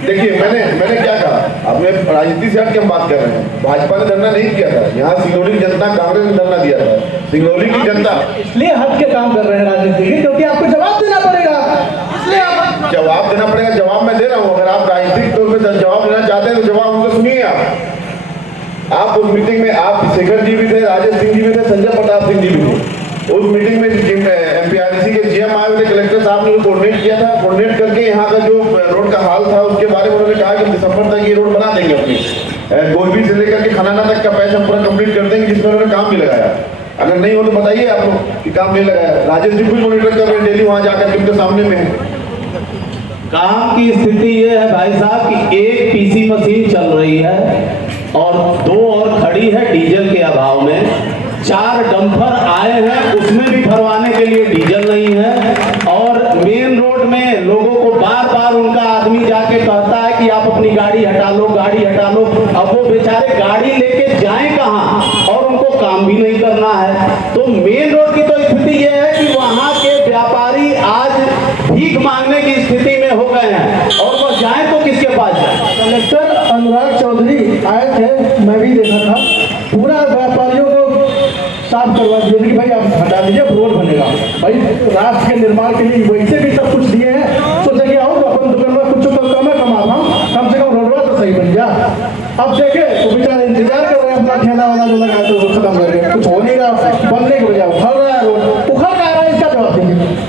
देखिए मैंने क्या कहा, अब मैं राजनीति से हट के हम बात कर रहे हैं। भाजपा ने धरना नहीं किया था यहाँ, सिंगरौली की जनता, कांग्रेस ने धरना दिया था। सिंगरौली की जनता इसलिए हट के काम कर रहे हैं राजनीति के, क्योंकि आपको जवाब देना पड़ेगा, इसलिए आप जवाब देना पड़ेगा। जवाब मैं दे रहा हूँ, अगर आप राजनीतिक तौर पर जवाब देना चाहते हैं तो जवाब उनको सुनिए। आप उस मीटिंग में, आप शेखर जी भी थे, राजेश सिंह जी भी थे, संजय प्रताप सिंह जी भी थे। उस मीटिंग में एमपीआरडीसी के जीएम आए थे, कलेक्टर साहब ने कोऑर्डिनेट किया था। कोऑर्डिनेट करके यहाँ का जो रोड का हाल था उसके बारे में उन्होंने कहा कि दिसंबर तक ये रोड बना देंगे अपनी, गोलबी से लेकर के खनाना तक का पैच हम पूरा कंप्लीट कर देंगे, जिसमें उन्होंने काम भी लगाया। अगर नहीं हो तो बताइए आप लोग कि काम नहीं लगाया। राजेश जी भी मॉनिटर कर रहे हैं डेली, वहाँ जाकर के उनके सामने में है। काम की स्थिति ये है भाई साहब कि एक पीसी मशीन चल रही है और 2 और खड़ी है डीजल के अभाव में। 4 डंपर आए हैं, उसमें भी भरवाने के लिए डीजल नहीं है। और मेन रोड में लोगों को बार बार उनका आदमी जाके कहता है कि आप अपनी गाड़ी हटा लो, गाड़ी हटा लो। अब वो बेचारे गाड़ी लेके जाएं कहाँ, और उनको काम भी नहीं करना है। तो मेन रोड की तो स्थिति ये है कि वहाँ के व्यापारी आज भीख मांगने की स्थिति में हो गए हैं, और वो जाए तो किसके पास जाए। कलेक्टर अनुराग चौधरी आए थे, मैं भी देखा था, पूरा व्यापारियों को साफ करवा दिया कि भाई आप हटा दीजिए, रोड बनेगा। भाई राष्ट्र के निर्माण के लिए वैसे भी सब कुछ दिए हैं, सोचे कि आओ अपन दुकान में कुछ कम से कम रोडवा तो सही बन जा। अब देखे तो बेचारे इंतजार कर रहे हैं, अपना ठेला वाला जो लगा तो खत्म कर रहे, कुछ हो नहीं रहा, बनने के बजाय उखड़ रहा है रोड, उखड़ का रहा है। इसका जवाब दीजिए।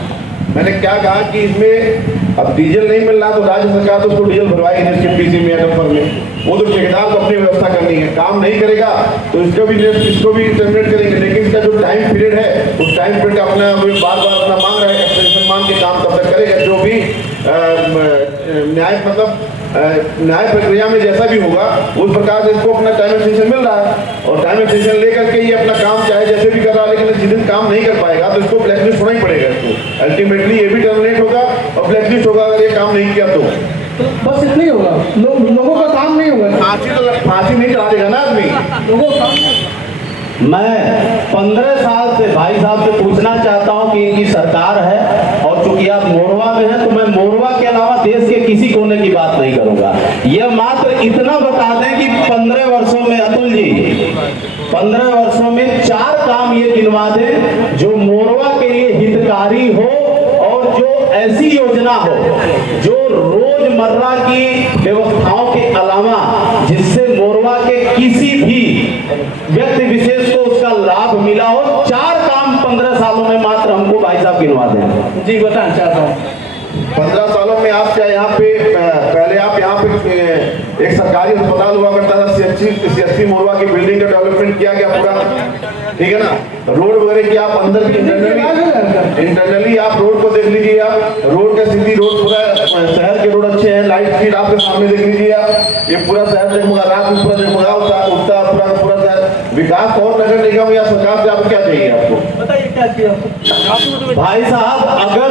मैंने क्या कहा कि इसमें अब डीजल नहीं मिल रहा तो राज्य सरकार तो उसको डीजल भरवाएगी जिसके पीसी में, डंपर में। वो तो ठेकेदार को अपनी व्यवस्था करनी है, काम नहीं करेगा तो इसको भी टर्मिनेट करेंगे। लेकिन इसका जो टाइम पीरियड है उस टाइम पीरियड का अपना बार बार अपना मांग रहा है, एक्सटेंशन मांग के काम तब तक करेगा। जो भी न्याय प्रक्रिया में जैसा भी होगा उस प्रकार से इसको अपना टाइम एक्सटेंशन मिल रहा है, और टाइम एक्सटेंशन लेकर के ये अपना काम चाहे जैसे भी कर रहा है। लेकिन जिस दिन काम नहीं कर पाएगा तो इसको ब्लैकलिस्ट होना ही पड़ेगा। इसको अल्टीमेटली ये भी टर्मिनेट होगा और ब्लैकलिस्ट होगा अगर ये काम नहीं किया तो बस इतना ही होगा, लोगों का काम नहीं होगा। फांसी नहीं चढ़ा देगा ना आदमी, लोगों का काम नहीं। मैं 15 साल से भाई साहब से पूछना चाहता हूं कि इनकी सरकार है, और चूंकि आप मोरवा में हैं तो मैं मोरवा के अलावा देश के किसी कोने की बात नहीं करूंगा। यह मात्र इतना बता दें कि 15 वर्षों में, अतुल जी 15 वर्षों में 4 काम ये गिनवा दें जो मोरवा के लिए हितकारी हो, और जो ऐसी योजना हो जो रोजमर्रा की व्यवस्थाओं के अलावा जिससे मोरवा के किसी भी व्यक्ति विशेष को उसका लाभ मिला हो। 4 काम 15 सालों में मात्र हमको भाई साहब गिनवा दें। जी बताना चाहता हूँ। 15 सालों में आप क्या यहाँ पे, पहले आप यहाँ पे एक सरकारी अस्पताल हुआ करता था, CHC मोरवा की बिल्डिंग का डेवलपमेंट किया गया पूरा, ठीक है ना। रोड वगैरह की आप अंदर इंटरनली आप रोड को देख लीजिए। आप रोड का सीधी रोड, पूरा शहर के रोड अच्छे हैं, लाइट स्पीड आपके सामने देख लीजिए। आप ये पूरा शहर जगमगा, रात में पूरा जगमगा उठता पूरा शहर। विकास और नगर निगम या सरकार से आपको क्या चाहिए, आपको बताइए क्या चाहिए भाई साहब। अगर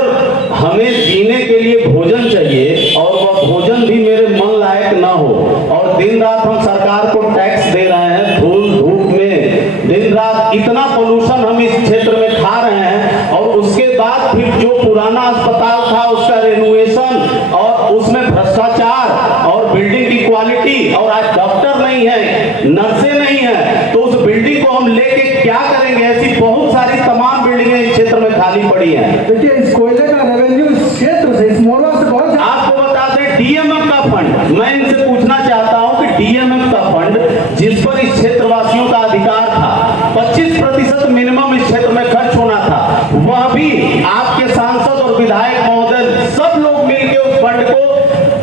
हमें जीने के लिए भोजन चाहिए और वह भोजन भी मेरे मन लायक ना हो, और दिन रात हम सरकार को टैक्स दे रहे हैं, धूल धूप में दिन रात इतना पोल्यूशन हम इस क्षेत्र में खा रहे हैं, और उसके बाद फिर जो पुराना अस्पताल था उसका रेनोवेशन और उसमें भ्रष्टाचार और बिल्डिंग की क्वालिटी, और आज डॉक्टर नहीं है, नर्सें नहीं है, तो उस बिल्डिंग को हम लेके क्या करेंगे। ऐसी बहुत सारी तमाम बिल्डिंगें इस क्षेत्र में खाली पड़ी हैं। देखिए इस कोयले का रेवेन्यू इस क्षेत्र से, इस मोरवा से बहुत। आपको बता दें डीएमएफ का फंड, मैं इनसे पूछना चाहता हूं कि डीएमएफ का फंड जिस पर इस क्षेत्रवासियों का अधिकार था, 25% मिनिमम इस क्षेत्र में खर्च होना था, वह भी आपके सांसद और विधायक महोदय सब लोग मिलकर उस फंड को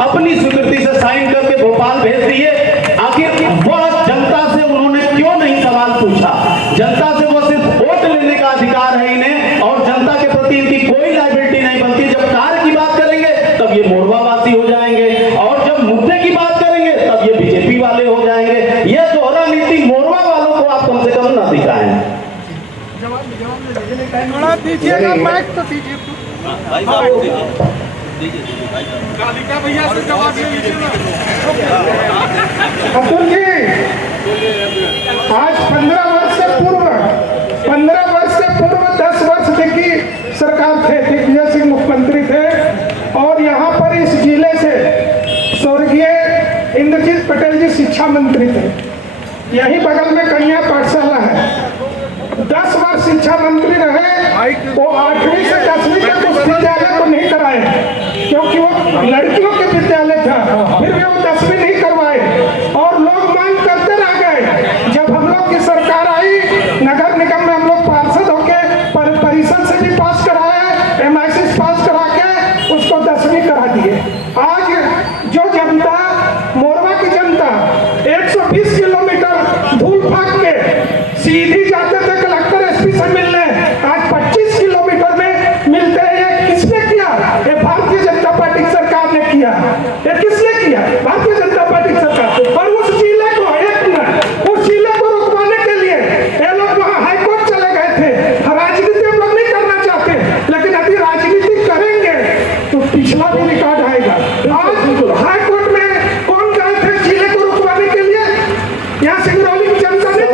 अपनी स्वीकृति से साइन करके भोपाल भेज दिए। आखिर वह जनता से उन्होंने क्यों नहीं सवाल पूछा। जनता से वो सिर्फ वोट लेने का अधिकार है इन्हें, और जनता के प्रति इनकी कोई लायबिलिटी नहीं बनती। जब कार्य की बात करेंगे तब ये मोरवावासी हो जाएंगे, और जब मुद्दे की बात करेंगे तब ये बीजेपी वाले हो जाएंगे। यह दोहरा नीति मोरवा वालों को आप कम से कम ना दिखाएं। दीजिएगा माइक तो दीजिए भाई साहब कालिका भैया से जवाब लीजिए ना। अतुल जी, आज 15 वर्ष से पूर्व 10 वर्ष तक की सरकार थे, दिग्विजय सिंह मुख्यमंत्री थे, और यहाँ पर इस जिले से स्वर्गीय इंद्रजीत पटेल जी शिक्षा मंत्री थे। यही बगल में कन्या पाठशाला है। 10 वर्ष शिक्षा मंत्री रहे, वो 8वीं से 10वीं तक उस विद्यालय को नहीं कराए, क्योंकि वो लड़कियों के विद्यालय था। फिर भी वो 10वीं नहीं करवाए और लोग मांग करते रह गए। जब हम लोग की सरकार आई, नगर निगम में हम लोग पार्षद होके परिषद से भी पास कराए, MIC पास करा के उसको 10वीं करा दिए। आज जो जनता, मोरवा की जनता 120 किलोमीटर धूल फाक के सीधी जाते थे कलेक्टर SP से मिलने, आज 25 किलोमीटर में मिलते हैं। ये किसने किया? ये भारतीय जनता पार्टी की सरकार ने किया। ये किसने किया? भारतीय जनता पार्टी की सरकार। और उस जिले को, एक मिनट, उस जिले को रुकवाने के लिए ये लोग वहां हाईकोर्ट चले गए थे। राजनीति हम लोग नहीं करना चाहते, लेकिन अभी राजनीति करेंगे तो पिछला भी रिकॉर्ड आएगा। आज हाईकोर्ट में कौन गए थे जिले को रुकवाने के लिए? यहाँ सिंगरौली की जनता ने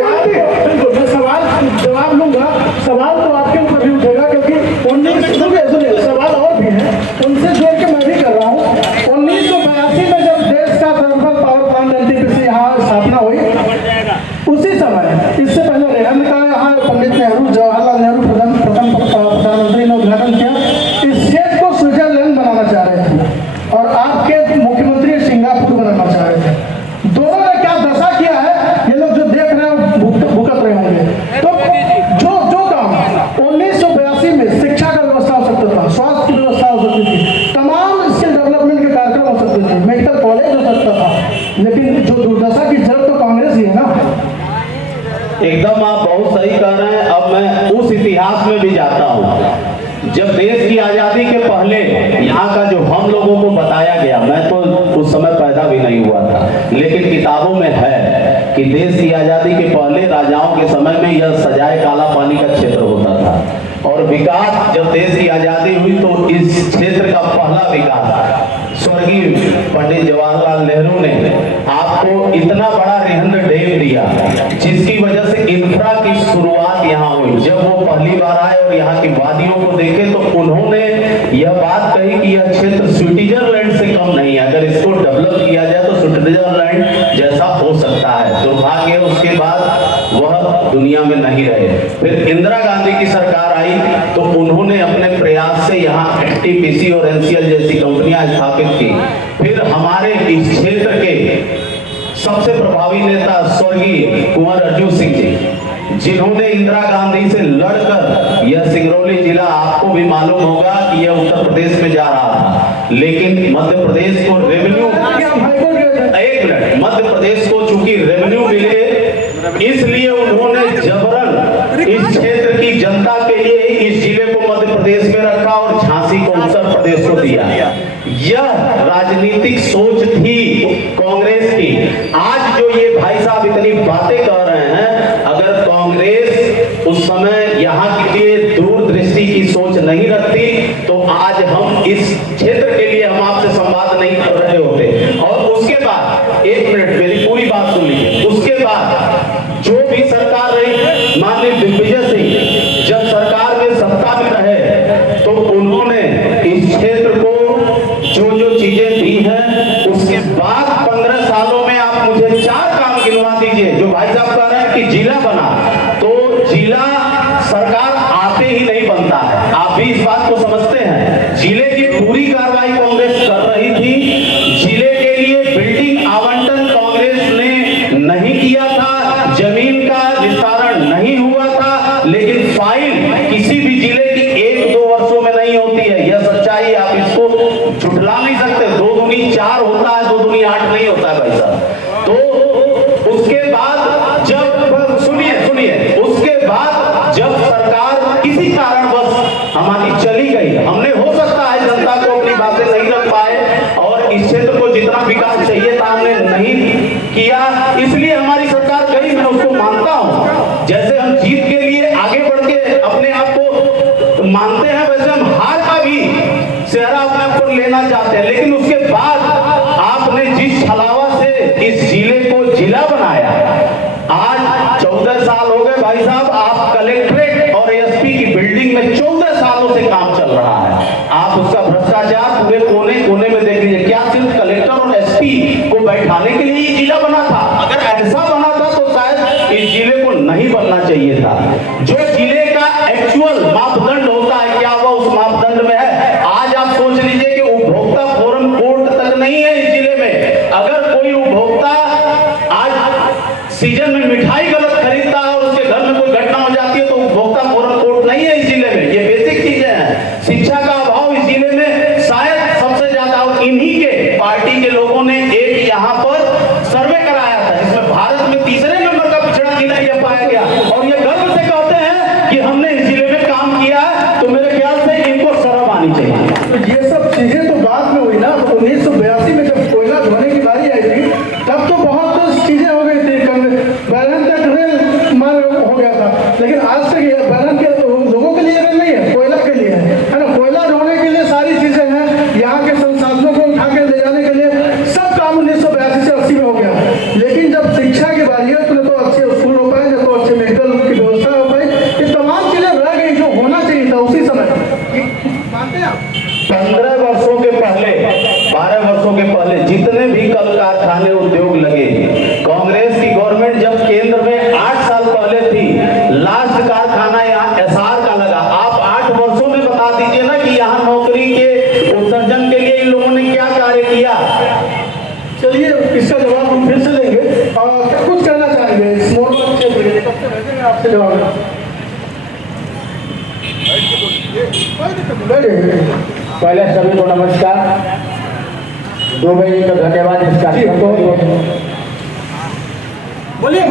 बिल्कुल, मैं सवाल जवाब लूंगा। सवाल तो आपके ऊपर भी उठेगा, क्योंकि 1982 सवाल और भी हैं, उनसे जोड़ के मैं भी कर रहा हूँ। 1982 में जब देश का थर्मल पावर प्लांट NTPC यहाँ स्थापना हुई, उसी समय, इससे पहले रेहन का यहाँ पंडित नेहरू, जवाहरलाल नेहरू प्रथम प्रधानमंत्री ने उद्घाटन किया। इस क्षेत्र को स्विट्जरलैंड बनाना चाह रहे थे और आपके मुख्यमंत्री सिंगापुर बनाना चाह रहे थे। दोनों ने क्या दशा किया है, ये लोग जो देख रहे हैं भुगत रहे होंगे। तो जो काम 1982 में शिक्षा का व्यवस्था हो सकता था, स्वास्थ्य की व्यवस्था हो सकती थी, तमाम स्किल डेवलपमेंट के कार्यक्रम हो सकते थे, मेडिकल कॉलेज हो सकता था, लेकिन जो दुर्दशा की जड़ तो कांग्रेस ही है ना। एकदम आप बहुत सही कह रहे हैं। अब मैं उस इतिहास में भी जाता हूँ जब देश की आजादी के पहले यहाँ का जो हम लोगों को बताया गया। मैं तो उस समय पैदा भी नहीं हुआ था, लेकिन किताबों में है कि देश की आजादी के पहले राजाओं के समय में यह सजाए काला पानी का क्षेत्र होता था। और विकास, जब देश की आजादी हुई तो इस क्षेत्र का पहला विकास स्वर्गीय पंडित जवाहरलाल नेहरू ने आपको इतना बड़ा रिहंद डैम दिया, जिसकी वजह से इंफ्रा की शुरुआत यहाँ हुई। जब वो पहली बार आए और यहाँ की वादियों को देखे तो उन्होंने यह बात कही कि यह क्षेत्र स्विट्जरलैंड से कम नहीं है, अगर इसको डेवलप किया जाए तो स्विट्जरलैंड जैसा हो सकता है। दुर्भाग्य उसके बाद वह दुनिया में नहीं रहे। फिर इंदिरा गांधी की सरकार आई तो उन्होंने अपने प्रयास से यहाँ NTPC और NCL जैसी कंपनियां स्थापित की। फिर हमारे इस क्षेत्र के सबसे प्रभावी नेता स्वर्गीय कुंवर अर्जुन सिंह जी, जिन्होंने इंदिरा गांधी से लड़कर यह सिंगरौली जिला, आपको भी मालूम होगा कि यह उत्तर प्रदेश में जा रहा था, लेकिन मध्य प्रदेश को रेवेन्यू, एक मिनट, मध्य प्रदेश को चूंकि रेवेन्यू मिले, इसलिए उन्होंने जबरन इस क्षेत्र की जनता के लिए इस जिले को मध्य प्रदेश में रखा और झांसी को उत्तर प्रदेश को दिया। यह राजनीतिक सोच थी कांग्रेस की। आज जो ये भाई साहब इतनी बातें कह रहे हैं, अगर कांग्रेस उस समय यहाँ के लिए दूरदृष्टि की सोच नहीं रखती तो आज हम इस क्षेत्र के लिए हम आपसे संवाद नहीं कर रहे होते। और उसके बाद, एक मिनट मेरी पूरी बात सुन लीजिए, उसके बाद जो भी सरकार रही, माननीय दिग्विजय सिंह जब सरकार में सत्ता में रहे तो उन्होंने इस क्षेत्र को जो चीजें दी हैं, उसके बाद 15 सालों में आप मुझे 4 काम गिनवा दीजिए। जो भाई साहब कह रहे हैं कि जिला बना, तो जिला सरकार आते ही नहीं बनता है, आप भी इस बात को समझते हैं। जिले की पूरी कार्रवाई कांग्रेस कर रही थी। जिले के लिए बिल्डिंग आवंटन कांग्रेस ने नहीं किया था, जमीन का विस्तारण नहीं हुआ था, लेकिन फाइल किसी भी जिले की 1-2 वर्षों में नहीं होती है। यह सच्चाई, आप इसको झुठला नहीं सकते। 2 दूनी 4 होता है, 2 दूनी 8 नहीं होता है भाई साहब। तो उसके बाद जब, सुनिए, उसके बाद जब सरकार किसी कारणवश हमारी चली गई, हमने हो सकता है जनता को अपनी बातें नहीं रख पाए और इस क्षेत्र को जितना विकास चाहिए था हमने नहीं किया, इसलिए हमारी सरकार गई, मैं उसको मानता हूं। जैसे हम जीत के लिए आगे बढ़ के अपने आप को मानते हैं, वैसे हम हार का भी सेहरा अपने आप को लेना चाहते हैं। लेकिन उसके बाद आपने जिस छलावा से इस जिले को जिला बनाया, आज 14 साल हो गए भाई साहब, आप कलेक्ट्रेट और SP की बिल्डिंग में 14 सालों से काम चल रहा है। आप उसका भ्रष्टाचार पूरे कोने कोने में देख लीजिए। क्या सिर्फ कलेक्टर और SP को बैठाने के लिए ये जिला बना था। अगर ऐसा बना था तो शायद इस जिले को नहीं बनना चाहिए था। जो जिले का एक्चुअल मापदंड होता है, क्या वह उस मापदंड में है? आज आप सोच लीजिए कि उपभोक्ता फोरम कोर्ट तक नहीं है इस जिले में। अगर कोई उपभोक्ता आज सीजन में मिठाई गलत खरीदता है और उसके घर में कोई घटना हो जाती है तो उपभोक्ता फोरम कोर्ट नहीं है इस जिले में। ये बेसिक चीजें हैं। शिक्षा का अभाव इस जिले में शायद सबसे ज्यादा, और इन्हीं के पार्टी के लोगों ने एक यहाँ पर सर्वे कराया था जिसमें भारत में तीसरे नंबर का पिछड़ा जिला यह पाया गया, और ये गर्व से कहते हैं कि हमने इस जिले में काम किया है। तो मेरे ख्याल से इनको शर्म आनी चाहिए। तो ये सब चीजें तो बाद में हुई ना। 1982 में जब कोयला धोने की बारी आई थी तब तो बहुत चीजें हो गई थी, बैरन तक रेल मार्ग हो गया था। लेकिन आज तक ये बैरन के लोगों के लिए रेल नहीं है, कोयला के लिए है ना। कोयला ढोने के लिए सारी चीजें हैं, यहाँ के संसाधनों को उठा के ले जाने के लिए सब काम 1982 से 80 में हो गया। लेकिन जब शिक्षा की बारी है तो न तो अच्छे स्कूल हो पाए, न तो अच्छे मेडिकल की व्यवस्था हो पाई। ये तमाम चीजें रह गई जो होना चाहिए था उसी समय। मानते हैं आप? 15 वर्षों के पहले, 12 वर्षों के पहले जितने भी कल कारखाने उद्योग लगे, कांग्रेस की गवर्नमेंट जब केंद्र में 8 साल पहले थी, लास्ट कारखाना यहाँ एसआर का लगा। आप 8 वर्षों में बता दीजिए ना कि यहाँ नौकरी के उत्सर्जन के लिए इन लोगों ने क्या कार्य किया। चलिए इसका जवाब हम फिर से लेंगे। और क्या कुछ कहना चाहेंगे स्मॉल क्षेत्र के लिए? आपसे जवाब पहले सभी को नमस्कार। दुबई जी को धन्यवाद इस कार्यक्रम को। बोलिए।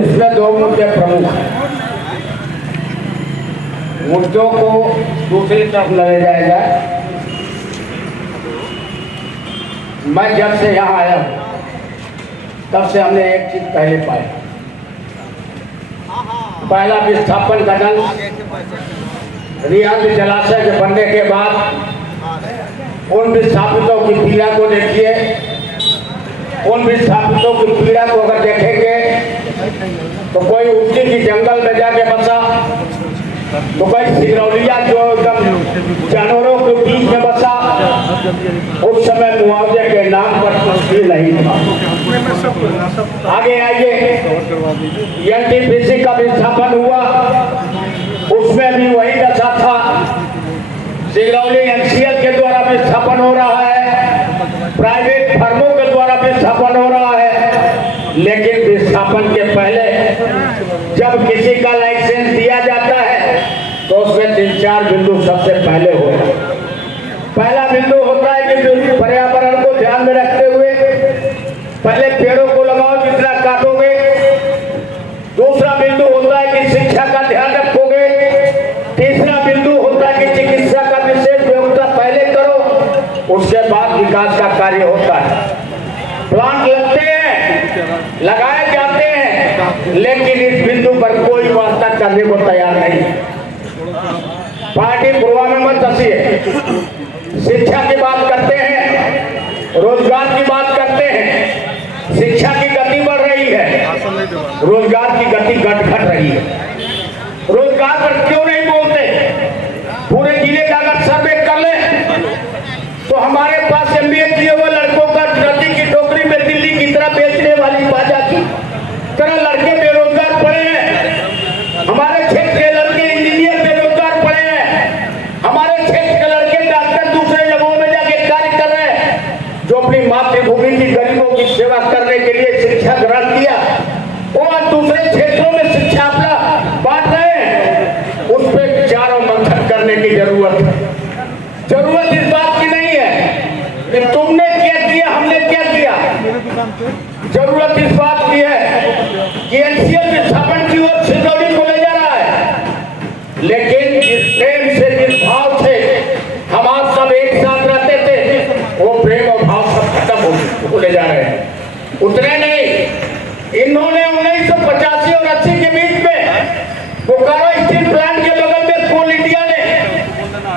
इसमें 2 मुद्दे प्रमुख हैं। मुद्दों को दूसरी तरफ ले जाया जाए। मैं जब से यहाँ आया हूँ तब से हमने एक चीज पहले पाई। पहला विस्थापन का दल रियाद जलाशय के बनने के बाद उन विस्थापितों की पीड़ा को देखिए। उन विस्थापितों की पीड़ा को अगर देखेंगे तो कोई उसी की जंगल में जाके बसा, तो कोई सिगरौलिया जो एकदम जानवरों के बीच में बसा। उस समय मुआवजे के नाम पर कुछ नहीं था। आगे आइए, एनटीपीसी का विस्थापन हुआ, उसमें भी वही दशा था। सिगरौली एनसीएल के द्वारा विस्थापन हो रहा है, प्राइवेट फर्मों के द्वारा विस्थापन हो रहा है। लेकिन विस्थापन के पहले जब किसी का लाइसेंस दिया जाता है तो उसमें 3-4 बिंदु सबसे पहले होता है। पहला बिंदु होता है कि पर्यावरण को ध्यान में रखते हुए पहले पेड़ों को लगाओ जितना काटोगे। दूसरा बिंदु होता है कि शिक्षा का ध्यान रखोगे। तीसरा बिंदु होता है कि चिकित्सा का विशेष व्यवस्था पहले करो, उसके बाद विकास का कार्य होता है। प्लांट लगते हैं, लगाए जाते हैं, लेकिन इस बिंदु पर कोई वास्ता करने को तैयार नहीं। पार्टी पूर्वा में मत दसिए। शिक्षा की बात करते हैं, रोजगार की बात करते हैं। शिक्षा की गति बढ़ रही है, रोजगार की गति घट रही है। रोजगार पर क्यों नहीं बोलते? पूरे जिले का अगर सर्वे कर ले तो हमारे पास MBA किए हुए लड़कों का रद्दी की टोकरी में दिल्ली की तरह बेचने वाली बाजा की तरह लड़के बेरोजगार पड़े हैं। हमारे क्षेत्र के लड़के इंजीनियर बेरोजगार पड़े हैं। हमारे क्षेत्र के लड़के डॉक्टर दूसरे जगहों में जाके कार्य कर रहे हैं। जो अपनी मातृभूमि की गरीबों की सेवा करने के लिए शिक्षा ग्रहण किया, वो आज दूसरे क्षेत्रों में शिक्षा अपना बांट रहे हैं। उस पर विचार और मंथन करने की जरूरत है। जरूरत इस बात की नहीं है कि तुमने क्या किया, हमने क्या किया। जरूरत इस बात की है कि एनसीएल विस्थापन की ओर सिगरौली को ले जा रहा है। लेकिन जिस प्रेम से, जिस भाव से हम आप सब एक साथ रहते थे, वो प्रेम और भाव सब खत्म होते जा रहे हैं। उतने नहीं, इन्होंने 1985 और 80 के बीच में बोकारो स्टील प्लांट के बगल में कोल इंडिया ने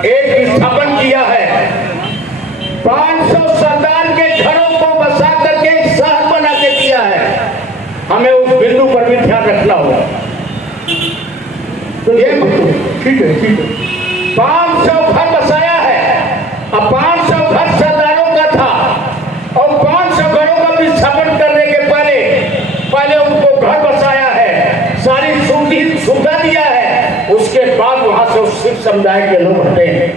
एक विस्थापन किया है। 500 सरदार के घरों को बसा करके एक शहर बना के दिया है। हमें उस बिंदु पर भी ध्यान रखना होगा। तो ये ठीक है 500 घर बसाया है। अब 500 घर सरदारों का था और 500 घरों का स्थापन करने के पहले उनको घर बसाया है, सारी सुविधा दिया है, उसके बाद वहां से उस सिख समुदाय के लोग हटे हैं।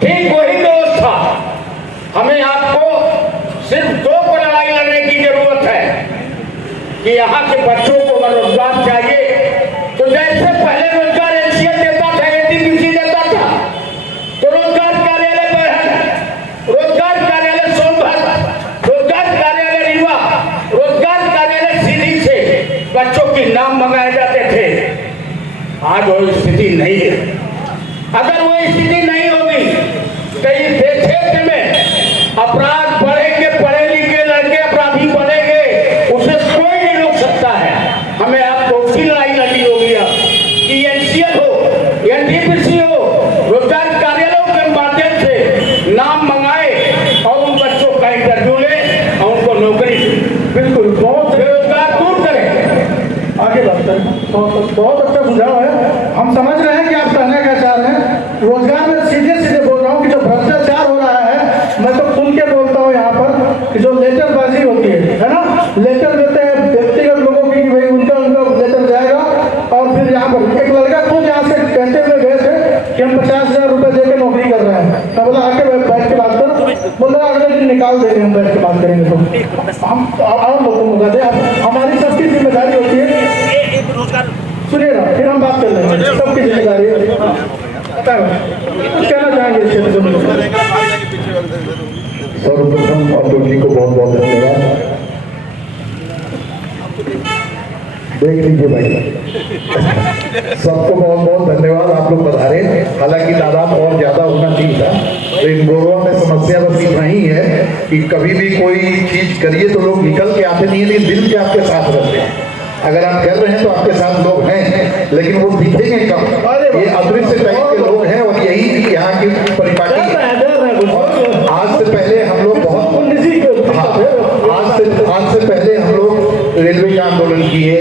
ठीक वही व्यवस्था हमें आपको सिर्फ 2 को लड़ाई लड़ने की जरूरत है कि यहाँ के बच्चों को अगर रोजगार चाहिए तो जैसे पहले रोजगार एनसीएल देता था, एनटीपीसी देता था, तो रोजगार कार्यालय बहन, रोजगार कार्यालय सोनभद्र, रोजगार कार्यालय रीवा, रोजगार कार्यालय सीधी से बच्चों के नाम मंगाए जाते थे। आज वो स्थिति नहीं है। अगर वो स्थिति नहीं होगी तो इस क्षेत्र में अपराध बढ़ेंगे, पढ़े लिखे लड़के अपराधी बनेंगे, उसे कोई नहीं रोक सकता है। हमें आपको उसकी लड़ाई लड़नी होगी अब कि एनसीएल हो, एनटीपीसी हो, रोजगार कार्यालयों के माध्यम से नाम मंगाए और उन बच्चों का इंटरव्यू ले और उनको नौकरी बिल्कुल बहुत बेरोजगार दूर करें। आगे बढ़ते हैं। बहुत अच्छा सुझाव है। हम समझ रहे हैं कि आप कहना क्या चाह रहे हैं। रोजगार में सीधे सीधे बोल रहा हूँ कि जो भ्रष्टाचार हो रहा है, मैं तो खुल के बोलता हूँ यहाँ पर कि जो लेटरबाजी होती है ना, लेटर देते हैं व्यक्तिगत लोगों की कि भाई उनका लेटर जाएगा और फिर यहाँ पर एक लड़का खुद यहाँ से कहते हुए गए थे कि हम 50,000 रुपये दे के नौकरी कर रहे हैं। मैं बोला आके बैठ के बात करो, बोल रहा अगले दिन निकाल देंगे, हम बैठ के बात करेंगे। तो हम और लोगों को बता दें, हमारी सबकी जिम्मेदारी होती है। सुनिए ना, फिर हम बात कर लेंगे, सबकी जिम्मेदारी है। कुछ कहना चाहेंगे इस क्षेत्र में? सर्वप्रथम अतुल जी को बहुत बहुत धन्यवाद। देख लीजिए भाई, सबको बहुत बहुत धन्यवाद। आप लोग पधारे, हालांकि तादाद और ज्यादा होना चाहिए था। तो इन गोरवा में समस्या बस इतना ही है कि कभी भी कोई चीज करिए तो लोग निकल के आते नहीं है, लेकिन दिल के आपके साथ रहते हैं। अगर आप कर रहे हैं तो आपके साथ लोग हैं, लेकिन वो दिखेंगे कम। ये अदृश्य टाइप के लोग हैं और यही यहाँ की परिपाटी है। आज से पहले हम लोग आज से पहले हम लोग रेलवे का आंदोलन किए,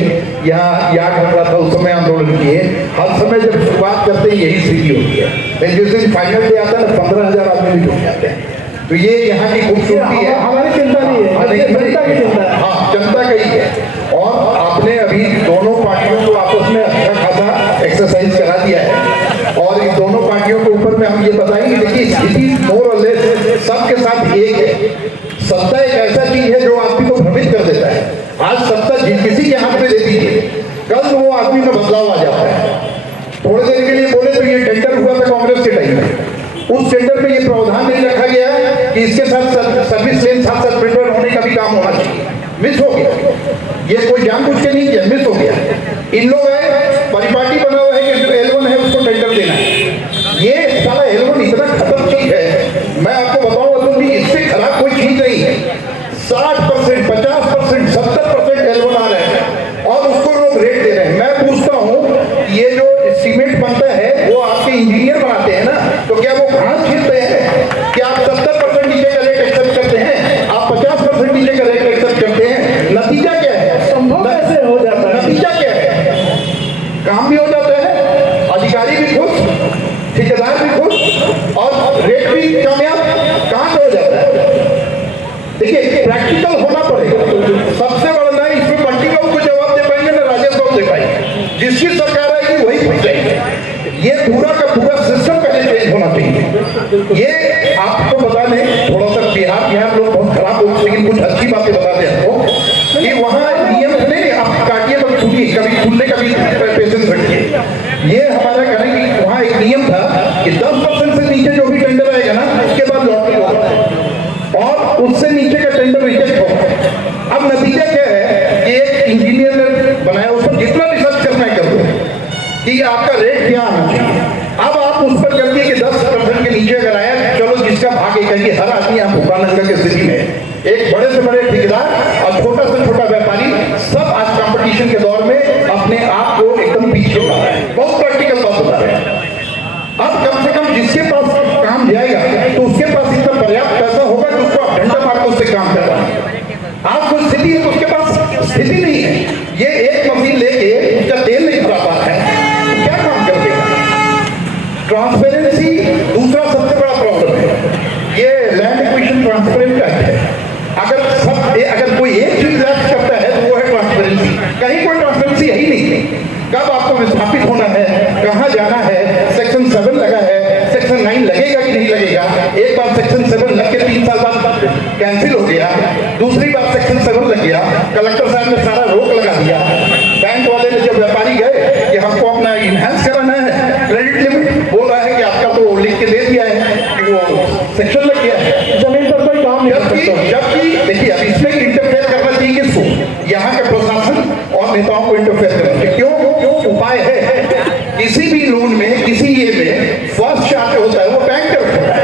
यहाँ याद घट रहा था उस समय आंदोलन किए। हर समय जब शुरुआत करते हैं यही स्थिति होती है, लेकिन जिस दिन फाइनल डे आता है ना 15,000 आदमी भी जुट जाते हैं। तो ये यहाँ की खूबसूरती है। हमारी चिंता नहीं है, जनता की चिंता है। हाँ, जनता का ही है। और आपने अभी दोनों पार्टियों को आपस में अच्छा खासा एक्सरसाइज करा दिया है और इन दोनों पार्टियों के ऊपर में हम ये बताएंगे, देखिए स्थिति मोर और लेस सबके साथ एक है। सत्ता एक ऐसा चीज है जो आदमी को भ्रमित कर देता है। आज सत्ता किसी के हाथ में दे दीजिए, कल वो आदमी में बदलाव आ जाता है। थोड़ी देर के लिए बोले तो ये टेंडर हुआ था कांग्रेस के टाइम में, उस टेंडर में ये प्रावधान नहीं रखा गया कि इसके साथ सर्विस लेन साथ साथ प्रिंटर होने का भी काम होना चाहिए। मिस हो गया, ये कोई जानबूझ के नहीं किया, मिस हो गया। इन लोग है परिपाटी बना हुआ है कि जो L1 है उसको टेंडर देना है। ये साला L1 इतना खत्म चीज है, मैं आपको बताऊंगा तो भी इससे खराब कोई चीज नहीं है। 60%, 50%, 70% L1 आ रहे हैं और उसको लोग रेट दे रहे हैं। मैं पूछता हूँ ये जो सीमेंट बनता है वो आपके इंजीनियर बनाते हैं ना, तो क्या वो घास छीलते हैं? क्या आप 70% नीचे का रेट एक्सेप्ट करते हैं? आप 50% नीचे का रेट एक्सेप्ट करते हैं? नतीजा क्या है? संभव कैसे हो जाता है? नतीजा क्या है? काम भी हो जाता है, अधिकारी भी खुश, ठेकेदार भी खुश और रेट भी कामयाब। कहाँ से हो जाता है? देखिए प्रैक्टिकल होना पड़ेगा। सबसे बड़ा ना इसमें बंटी बाबू को जवाब दे पाएंगे ना राजेश बाबू दे पाएंगे। जिसकी सरकार आएगी वही फंस जाएगी। ये पूरा का पूरा सिस्टम पहले चेंज होना चाहिए। ये आपको बता दें, थोड़ा सा बिहार लोग बहुत खराब होते, लेकिन कुछ अच्छी बातें बता दें आपको कि वहाँ नियम नहीं, आप काटिए मत छूटिए, कभी खुलने कभी पेशेंस रखिए। ये हमारा कहना है कि वहाँ एक नियम था कि 10% से नीचे जो भी टेंडर आएगा ना उसके बाद लॉटरी होगा और उससे नीचे का टेंडर रिजेक्ट होगा। अब नतीजा क्या है कि एक इंजीनियर ने बनाया, उस पर जितना रिसर्च करना है कर दो कि आपका रेट क्या आना चाहिए। अब आप उस पर कर दिए कि 10% के नीचे अगर आया, चलो जिसका भाग्य कहिए हर आदमी यहाँ भूखा नंगा की स्थिति में, एक बड़े से बड़े ठेकेदार और छोटा से छोटा व्यापारी सब आज कंपटीशन के दौर में अपने आप को एकदम पीछे ला रहे हैं। बहुत प्रैक्टिकल बात बता रहे हैं। अब कम से कम जिसके पास काम जाएगा तो उसके पास इतना पर्याप्त पैसा होगा कि उसको आप घंटा मार के उससे काम करवाएं। आज कोई स्थिति है तो उसके पास स्थिति नहीं है, ये एक मशीन लेके उसका तेल नहीं भरा पाता है, तो क्या काम कर देगा? ट्रांसपेरेंसी दूसरा सबसे बड़ा प्रॉब्लम है। ये लैंड एक्विजिशन ट्रांसपेरेंट है। अगर कोई एक दूसरी बात सेक्शन 7 लग गया, कलेक्टर साहब ने सारा रोक लगा दिया। बैंक वाले ने जब व्यापारी गए कि हमको अपना इनहेंस कराना है क्रेडिट लिमिट, बोल रहा है कि आपका तो लिख के दे दिया है, वो सेक्शन लग गया है, जमीन पर कोई काम नहीं कर सकता। जबकि देखिए अब इसमें इंटरफेयर करना चाहिए किसको, यहाँ के प्रशासन और नेताओं को इंटरफेयर करना चाहिए। क्यों? उपाय है, किसी भी लोन में किसी ये में फर्स्ट चार्ज होता है वो बैंक का होता है।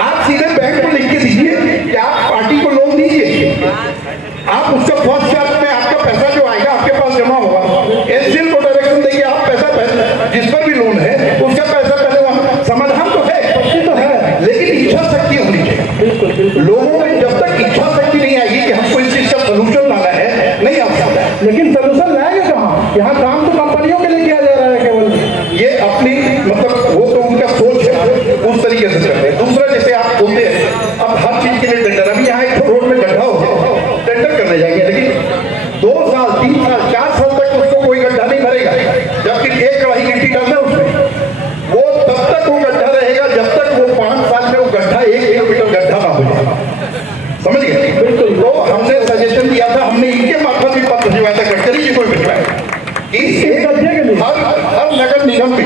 आप सीधे बैंक को लिख के दीजिए कि आप पार्टी को लोन दीजिए, आप उसका फर्स्ट चार्ज में आपका पैसा जो आएगा आपके पास जमा होगा। एनसीएल को डायरेक्शन देंगे आप पैसा जिस पर भी लोन है उसका पैसा पहले वहां, समाधान तो है लेकिन इच्छा शक्ति होनी चाहिए। लोगों में जब तक इच्छा शक्ति नहीं आएगी कि हमको इस चीज का सोल्यूशन लाना है, नहीं आ सकता है। लेकिन सोल्यूशन लाएंगे कहाँ? यहाँ काम तो कंपनियों के लिए किया जा रहा है केवल। ये अपनी मतलब वो तो उनका सोच है, उस तरीके से करते हैं। दूसरा जैसे आप बोलते हैं अब हर चीज के लिए टेंडर, अभी यहाँ एक रोड में गड्ढा हो टेंडर करने जाएंगे, लेकिन 2 साल 3 साल 4 साल तक उसको कोई गड्ढा नहीं भरेगा, जबकि एक कढ़ाई गिट्टी डालना है उसमें, वो तब तक वो गड्ढा रहेगा जब तक वो 5 साल में वो गड्ढा 1 किलोमीटर गड्ढा ना हो जाए। समझ गए? बिल्कुल। तो हमने सजेशन दिया था, हमने इनके मार्फत भी पत्र भिजवाया था गडकरी जी को भिजवाया कि हर नगर निगम में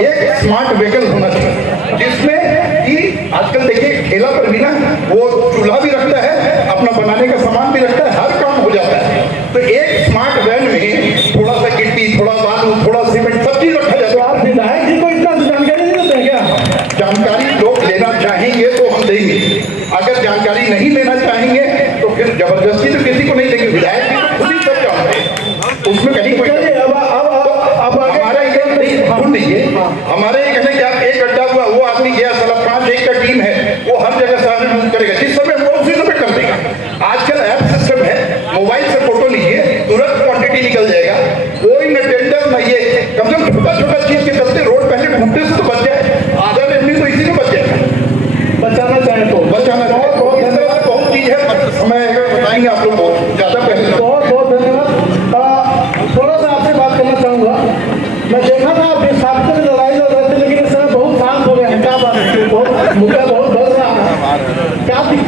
एक स्मार्ट व्हीकल होना चाहिए, जिसमें कि आजकल देखिए ठेला पर भी ना वो चूल्हा भी रखता है, अपना बनाने का सामान भी रखता है, हर काम हो जाता है। तो एक स्मार्ट वैन में थोड़ा सा गिट्टी, थोड़ा बालू, थोड़ा सीमेंट सब चीज रखा जाता है। तो आप विधायक जी को इतना जानकारी नहीं देते हैं क्या? जानकारी लोग लेना चाहेंगे तो हम देंगे, अगर जानकारी नहीं लेना चाहेंगे तो फिर जबरदस्ती तो किसी को नहीं देंगे। विधायक जी तो खुद ही सब जानते हैं, उसमें कहीं कोई अब हमारा ये नहीं सुन लीजिए, हमारे ये कहने कि आप एक गड्ढा हुआ, वो आदमी गया साला 5 एक का टीम है, वो हर जगह